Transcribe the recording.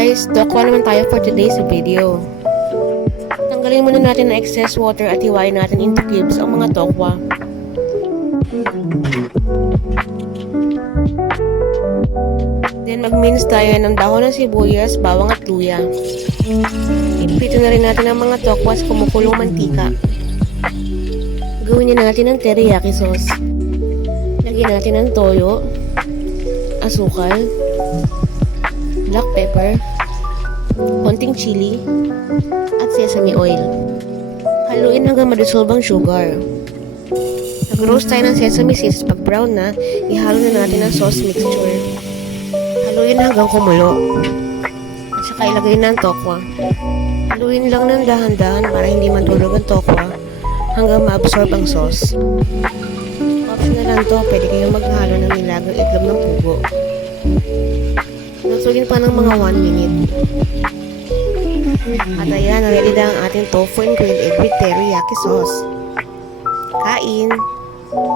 guys, tokwa naman tayo for today's video. Tanggalin muna natin ang excess water at hiwain natin into cubes ang mga tokwa. Then mag-mince tayo ng dahon ng sibuyas, bawang at luya. Ipito na rin natin ang mga tokwa sa kumukulong mantika. Gawin na natin ng teriyaki sauce. Lagyan natin ng toyo, asukal, black pepper, konting chili, at sesame oil. Haluin hanggang ma-dissolve ang sugar. Nag-roast tayo ng sesame seeds. Pag brown na, ihalo na natin ang sauce mixture. Haluin hanggang kumulo. At saka ilagay na ang tokwa. Haluin lang ng dahan-dahan para hindi matulog ang tokwa hanggang ma-absorb ang sauce. Optional lang to, pwede kayong maghalo ng nilagang itlog ng pugo. Nasugin pa ng mga 1 minute. At ayan, ready na ang ating tofu and grilled egg with teriyaki sauce. Kain!